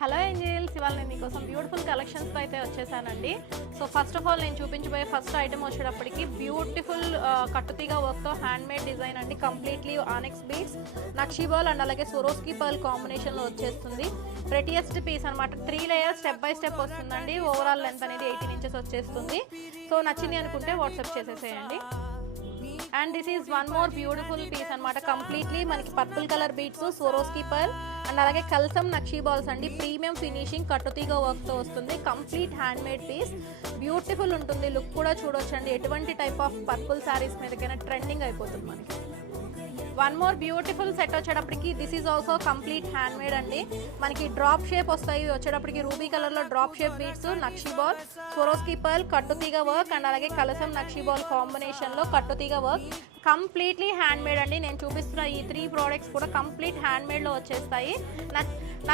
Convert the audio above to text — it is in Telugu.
హలో ఏంజల్స్, ఇవాళ నేను మీకోసం బ్యూటిఫుల్ కలెక్షన్స్తో అయితే వచ్చేసానండి. సో ఫస్ట్ ఆఫ్ ఆల్ నేను చూపించబోయే ఫస్ట్ ఐటమ్ వచ్చేటప్పటికి బ్యూటిఫుల్ కట్టుతీగ వర్క్తో హ్యాండ్మేడ్ డిజైన్ అండి. Completely onyx beads, nakshi ball and అలాగే సొరోస్కి పర్ల్ కాంబినేషన్లో వచ్చేస్తుంది. ప్రెటియస్ట్ పీస్ అనమాట. 3 లేయర్స్ స్టెప్ బై స్టెప్ వస్తుందండి. ఓవరాల్ లెంత్ అనేది 18 ఇంచెస్ వచ్చేస్తుంది. సో నచ్చింది అనుకుంటే వాట్సాప్ చేసేసేయండి. And this is one more beautiful piece అనమాట. కంప్లీట్లీ మనకి purple colour beads, Swarovski pearl and అలాగే కల్సం నక్షీ బాల్స్ అండి. ప్రీమియం ఫినిషింగ్ కట్టుతీగ వర్క్తో వస్తుంది. కంప్లీట్ హ్యాండ్మేడ్ పీస్, బ్యూటిఫుల్ ఉంటుంది. లుక్ కూడా చూడొచ్చండి. ఎటువంటి టైప్ ఆఫ్ పర్పుల్ శారీస్ మీదకైనా ట్రెండింగ్ అయిపోతుంది మనకి. వన్ మోర్ బ్యూటిఫుల్ సెట్ వచ్చేటప్పటికి this is also complete handmade అండి. మనకి డ్రాప్ షేప్ వస్తాయి. వచ్చేటప్పటికి రూబీ కలర్లో drop shape beads, nakshi ball, Swarovski pearl, కట్టుతీగ వర్క్ అండ్ అలాగే కలసం నక్షీ బాల్ కాంబినేషన్లో కట్టుతీగ వర్క్. కంప్లీట్లీ హ్యాండ్మేడ్ అండి. నేను చూపిస్తున్న ఈ 3 ప్రోడక్ట్స్ కూడా కంప్లీట్ హ్యాండ్మేడ్లో వచ్చేస్తాయి. నచ్చిన